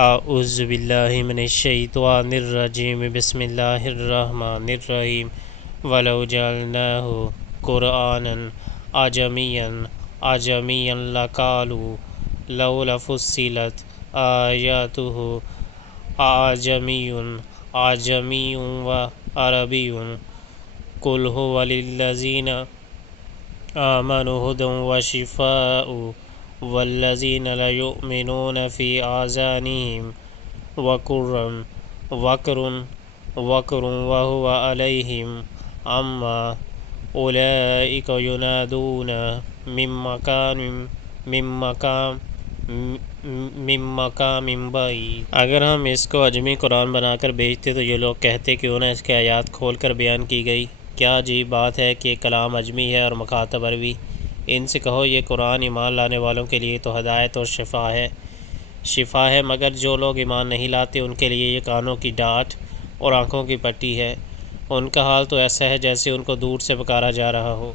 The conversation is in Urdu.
اعوذ باللہ من الشیطان الرجیم بسم اللہ الرحمن الرحیم ولو جعلناہ قرآنا اعجمیا لقالوا لولا فصلت آیاتہ اعجمی و عربی قل هو للذین آمنوا هدى وشفاء والذین لا یؤمنون فی آذانہم وقر وهو علیہم عمی اولئک ینادون من مقام بعید۔ اگر ہم اس کو اعجمی قرآن بنا کر بھیجتے تو یہ لوگ کہتے کیوں نہ اس کی آیات کھول کر بیان کی گئی۔ کیا عجیب بات ہے کہ کلام اعجمی ہے اور مخاطب عربی۔ ان سے کہو یہ قرآن ایمان لانے والوں کے لیے تو ہدایت اور شفا ہے مگر جو لوگ ایمان نہیں لاتے ان کے لیے یہ کانوں کی ڈانٹ اور آنکھوں کی پٹی ہے۔ ان کا حال تو ایسا ہے جیسے ان کو دور سے پکارا جا رہا ہو۔